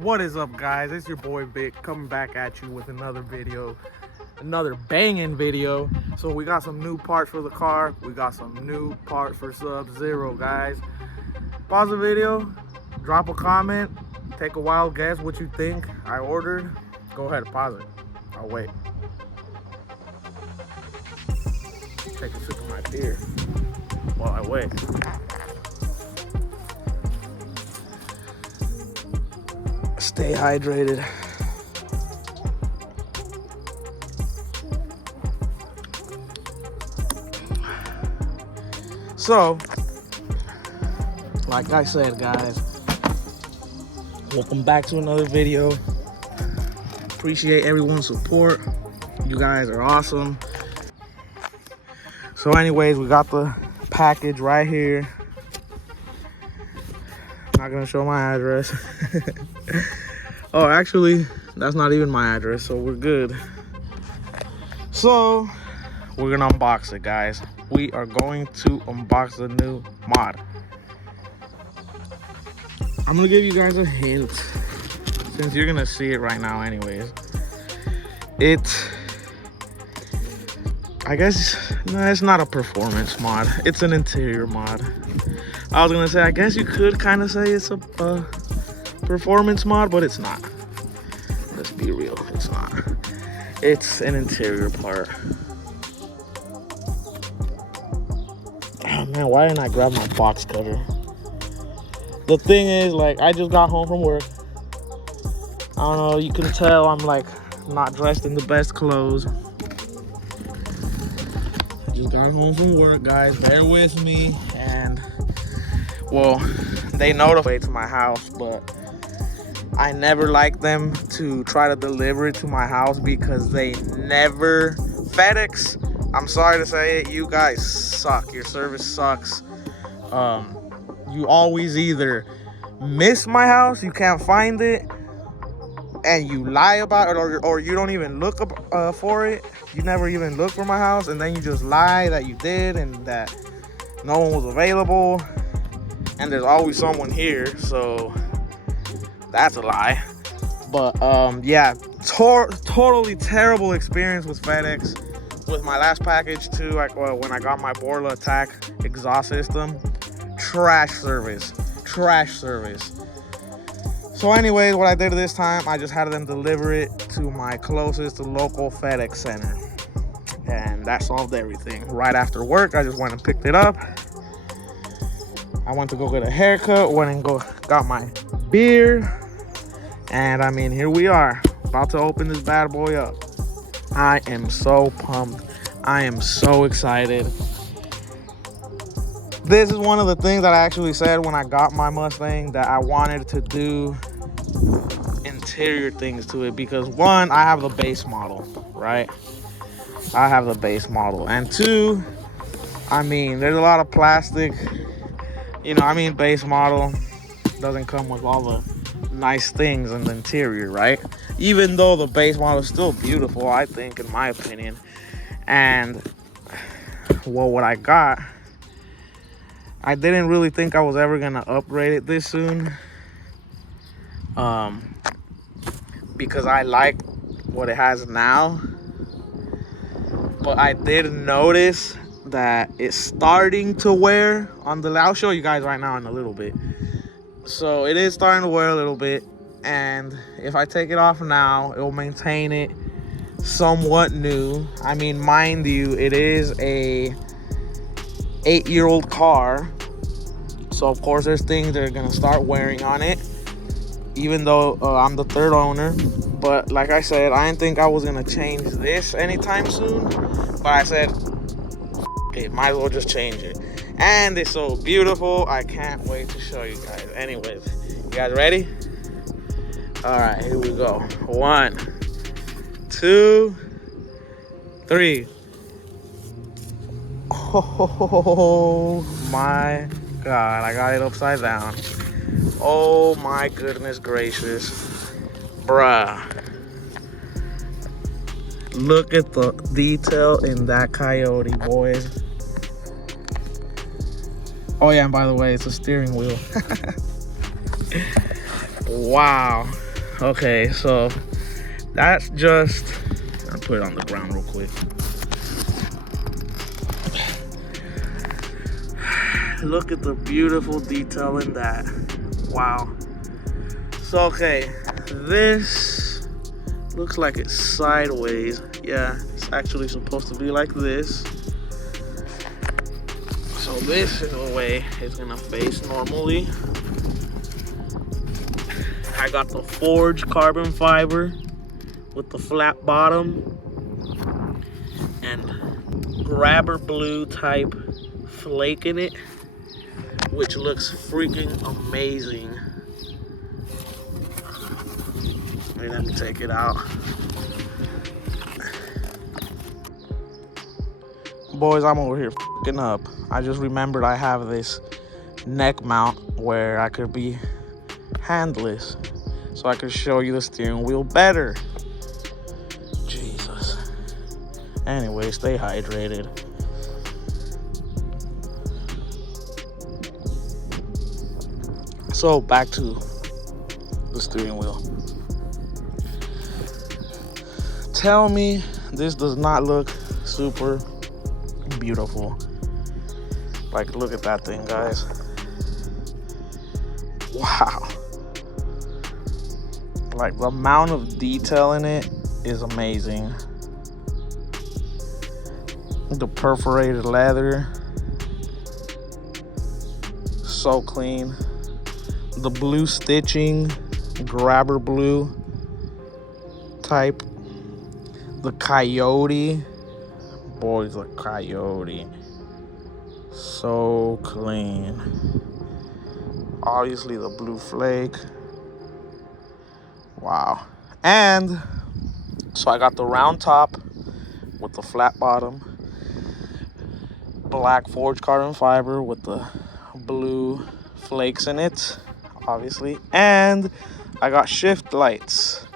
What is up, guys? It's your boy Vic coming back at you with another video, another banging video. So we got some new parts for the car. We got some new parts for Sub-Zero, guys. Pause the video, drop a comment, take a wild guess what you think I ordered. Go ahead, pause it. I'll wait. Take a sip of my beer while I wait. Stay hydrated. So, like I said, guys, welcome back to another video. Appreciate everyone's support. You guys are awesome. So anyways, we got the package right here. Not gonna show my address. Oh, actually, that's not even my address, so we're good. So, we're gonna unbox it, guys. We are going to unbox the new mod. I'm gonna give you guys a hint, since you're gonna see it right now anyways. I guess, no, it's not a performance mod. It's an interior mod. I was gonna say, I guess you could kind of say it's a performance mod, but it's not. Let's be real, it's not. It's an interior part. Oh man, why didn't I grab my box cutter? The thing is, like, I just got home from work. I don't know, you can tell I'm like not dressed in the best clothes. I just got home from work, guys, bear with me. And well, they notified to my house, but I never like them to try to deliver it to my house because they never FedEx. I'm sorry to say it, you guys suck. Your service sucks. You always either miss my house, you can't find it, and you lie about it, or you don't even look up for it. You never even look for my house, and then you just lie that you did and that no one was available, and there's always someone here, so that's a lie. But yeah, totally terrible experience with FedEx. With my last package too, like when I got my Borla Attack exhaust system, trash service. So anyways, what I did this time, I just had them deliver it to my closest local FedEx center, and that solved everything. Right after work, I just went and picked it up. I went to go get a haircut, went and got my beer, and I mean, here we are, about to open this bad boy up. I am so pumped. I am so excited. This is one of the things that I actually said when I got my Mustang, that I wanted to do interior things to it, because one, I have the base model, right? I have the base model, and two, I mean, there's a lot of plastic, you know, I mean, base model doesn't come with all the nice things in the interior, right? Even though the base model is still beautiful, I think, in my opinion. And well, what I got, I didn't really think I was ever gonna upgrade it this soon, because I like what it has now. But I did notice that it's starting to wear on the, I'll show you guys right now in a little bit. So it is starting to wear a little bit, and if I take it off now, it will maintain it somewhat new. I mean, mind you, it is a 8-year-old car, so of course there's things that are gonna start wearing on it, even though I'm the third owner. But like I said, I didn't think I was gonna change this anytime soon, but I said, okay, might as well just change it. And it's so beautiful, I can't wait to show you guys. Anyways, you guys ready? All right, here we go. 1, 2, 3. Oh my God, I got it upside down. Oh my goodness gracious. Bruh. Look at the detail in that Coyote, boys. Oh yeah, and by the way, it's a steering wheel. Wow. Okay, so that's just, I'll put it on the ground real quick. Look at the beautiful detail in that. Wow. So, okay, this looks like it's sideways. Yeah, it's actually supposed to be like this. So this, in a way, is gonna face normally. I got the forged carbon fiber with the flat bottom and grabber blue type flake in it, which looks freaking amazing. Wait, let me take it out. Boys, I'm over here fucking up. I just remembered I have this neck mount where I could be handless, so I could show you the steering wheel better. Jesus. Anyway, stay hydrated. So back to the steering wheel. Tell me this does not look super beautiful. Like, look at that thing, guys. Wow. Like, the amount of detail in it is amazing. The perforated leather, so clean. The blue stitching, grabber blue type. The coyote, boys, the coyote, so clean. Obviously the blue flake. Wow. And so I got the round top with the flat bottom, black forged carbon fiber with the blue flakes in it, obviously. And I got shift lights.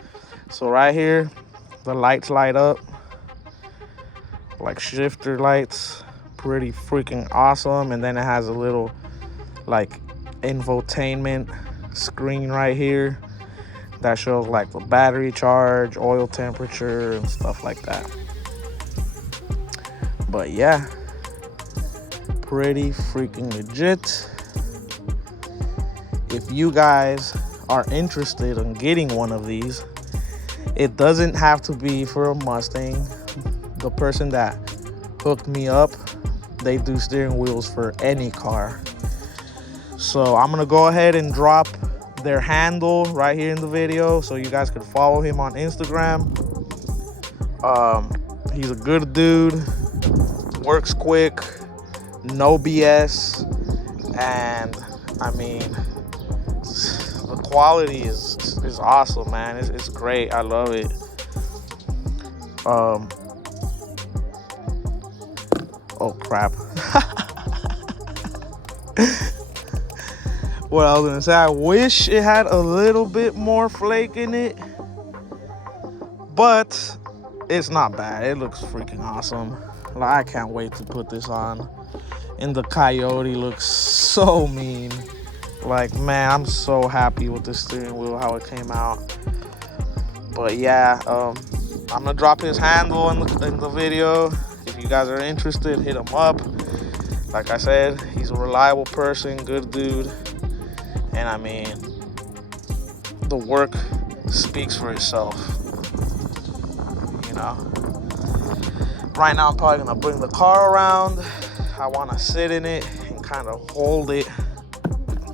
So right here, the lights light up like shifter lights. Pretty freaking awesome. And then it has a little like infotainment screen right here that shows like the battery charge, oil temperature, and stuff like that. But yeah, pretty freaking legit. If you guys are interested in getting one of these, it doesn't have to be for a Mustang. The person that hooked me up, they do steering wheels for any car. So I'm gonna go ahead and drop their handle right here in the video so you guys can follow him on Instagram. He's a good dude, works quick, no BS, and I mean, the quality is awesome, man. It's great. I love it. Oh crap. What I was gonna say, I wish it had a little bit more flake in it, but it's not bad. It looks freaking awesome. Like, I can't wait to put this on. And the coyote looks so mean. Like, man, I'm so happy with the steering wheel, how it came out. But yeah, I'm gonna drop his handle in the video. If you guys are interested, hit him up. Like I said, he's a reliable person, good dude. And I mean, the work speaks for itself, you know. Right now, I'm probably gonna bring the car around. I wanna sit in it and kind of hold it.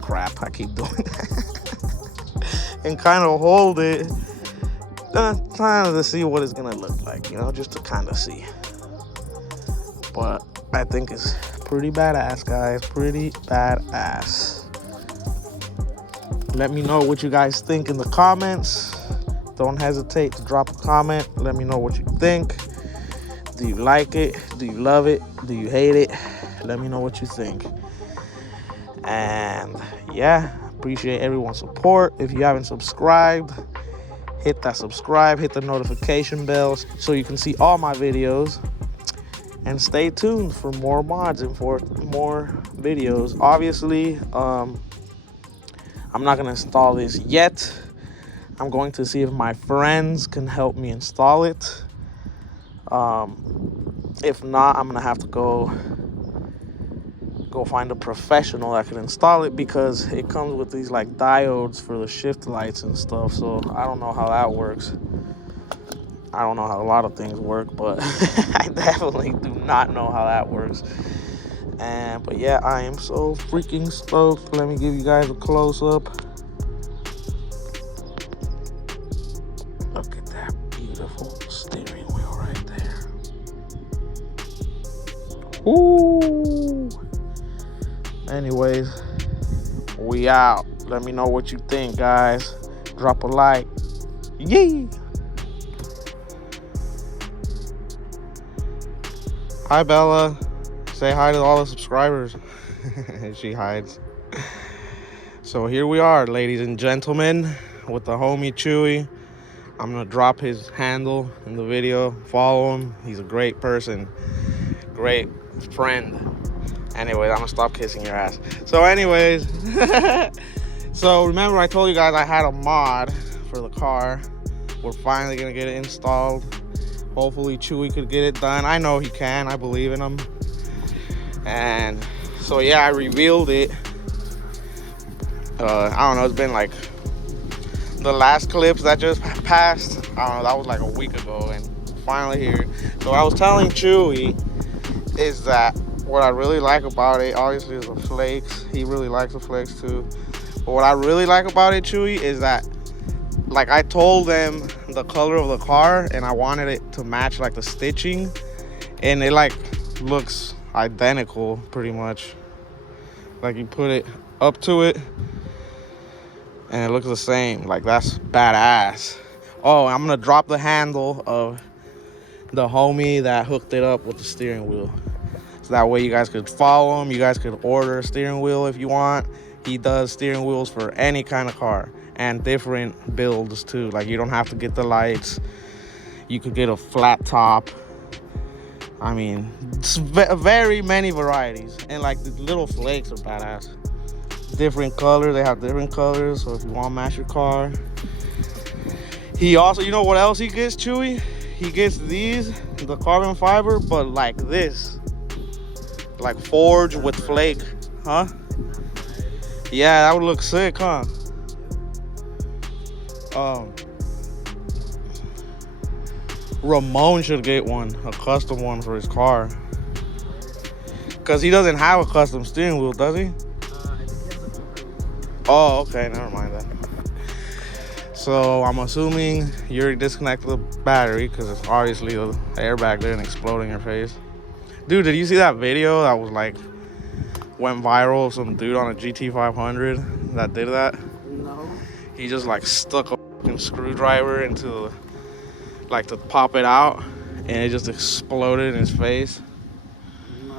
Crap, I keep doing that. And kind of hold it, trying to see what it's gonna look like, you know, just to kind of see. But I think it's pretty badass, guys, pretty badass. Let me know what you guys think in the comments. Don't hesitate to drop a comment. Let me know what you think. Do you like it? Do you love it? Do you hate it? Let me know what you think. And yeah, appreciate everyone's support. If you haven't subscribed, hit that subscribe, hit the notification bell so you can see all my videos. And stay tuned for more mods and for more videos. Obviously, I'm not gonna install this yet. I'm going to see if my friends can help me install it. If not, I'm gonna have to go find a professional that can install it, because it comes with these like diodes for the shift lights and stuff. So I don't know how that works. I don't know how a lot of things work, but I definitely do not know how that works. But yeah, I am so freaking stoked. Let me give you guys a close-up. Look at that beautiful steering wheel right there. Ooh. Anyways, we out. Let me know what you think, guys. Drop a like. Yay! Hi, Bella. Say hi to all the subscribers. She hides. So here we are, ladies and gentlemen, with the homie Chewy. I'm gonna drop his handle in the video. Follow him. He's a great person, great friend. Anyways, I'm gonna stop kissing your ass. So anyways, so remember I told you guys I had a mod for the car. We're finally gonna get it installed. Hopefully Chewy could get it done. I know he can. I believe in him. And so yeah, I revealed it. I don't know, it's been like the last clips that just passed. I don't know, that was like a week ago, and finally here. So I was telling Chewy is that what I really like about it, obviously, is the flakes. He really likes the flakes too. But what I really like about it, Chewy, is that, like, I told them the color of the car and I wanted it to match like the stitching, and it like looks identical pretty much. Like, you put it up to it and it looks the same. Like, that's badass. Oh, I'm gonna drop the handle of the homie that hooked it up with the steering wheel. That way you guys could follow him. You guys could order a steering wheel if you want. He does steering wheels for any kind of car and different builds too. Like, you don't have to get the lights. You could get a flat top. I mean, it's very many varieties. And like, the little flakes are badass. Different colors. They have different colors. So if you want to match your car. He also, you know what else he gets, Chewy? He gets these, the carbon fiber, but like this. Like forged with flake, huh? Yeah, that would look sick, huh? Ramon should get one, a custom one for his car. Cause he doesn't have a custom steering wheel, does he? Oh, okay, never mind that. So I'm assuming you're disconnected the battery, because it's obviously the airbag didn't explode in your face. Dude, did you see that video that was like went viral of some dude on a GT500 that did that? No. He just like stuck a fucking screwdriver into like to pop it out, and it just exploded in his face. No.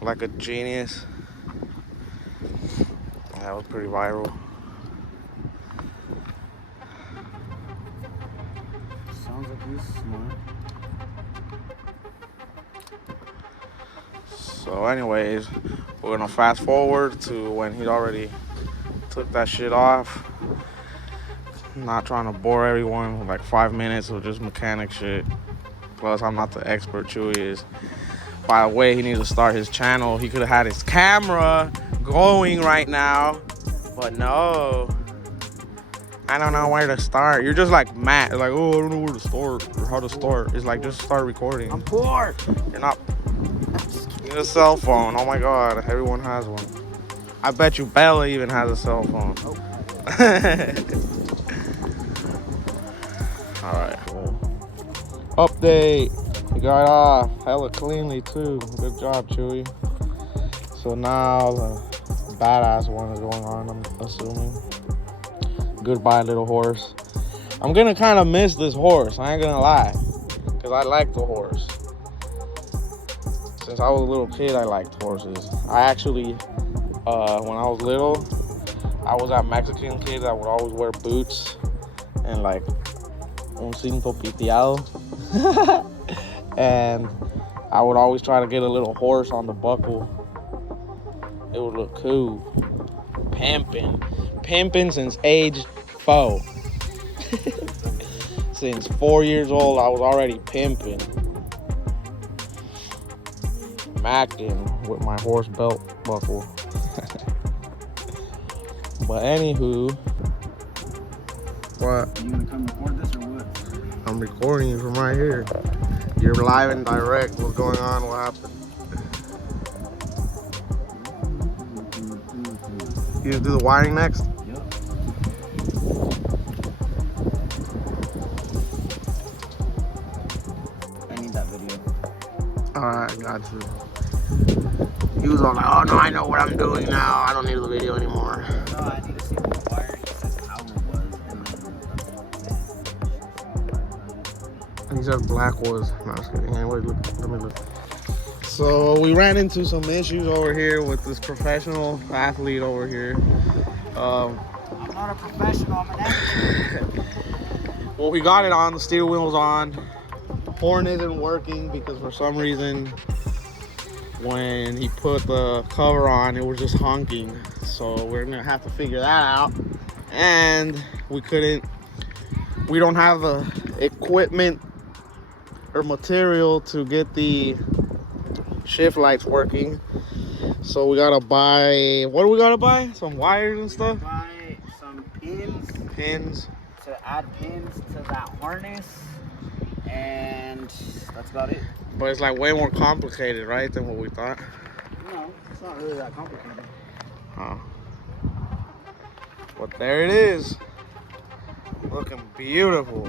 Like a genius. That was pretty viral. Sounds like he's smart. So anyways, we're gonna fast forward to when he'd already took that shit off. Not trying to bore everyone with like 5 minutes of just mechanic shit. Plus, I'm not the expert, Chewy is. By the way, he needs to start his channel. He could have had his camera going right now, but no. I don't know where to start. You're just like Matt. You're like, oh, I don't know where to start or how to start. It's like, just start recording. I'm poor. You're not. Get a cell phone. Oh my God, everyone has one. I bet you Bella even has a cell phone. Oh. All right. Update. You got off hella cleanly too. Good job, Chewy. So now the badass one is going on, I'm assuming. Goodbye, little horse. I'm gonna kind of miss this horse. I ain't gonna lie, because I like the horse. Since I was a little kid, I liked horses. I actually, when I was little, I was that Mexican kid that would always wear boots and like un cinto piteado. And I would always try to get a little horse on the buckle. It would look cool. Pimping since age 4. Since 4 years old, I was already pimping. Macking with my horse belt buckle. But anywho, what? You gonna come record this or what? I'm recording you from right here. You're live and direct. What's going on? What happened? You gonna do the wiring next? Yep. I need that video. Alright, got you. He was all like, oh no, I know what I'm doing now. I don't need the video anymore. No, I need to see what wire he says power was and then He said black was. No, I'm just kidding. Anyway, look, let me look. So we ran into some issues over here with this professional athlete over here. I'm not a professional, I'm an amateur. Well, we got it on, the steering wheel's on. The horn isn't working because for some reason when he put the cover on, it was just honking. So we're gonna have to figure that out. And we don't have the equipment or material to get the shift lights working. So we gotta buy, what do we gotta buy? Some wires and stuff? Buy some Pins. to add pins to that harness, and that's about it. But it's like way more complicated, right, than what we thought. No, it's not really that complicated. Oh. But there it is. Looking beautiful.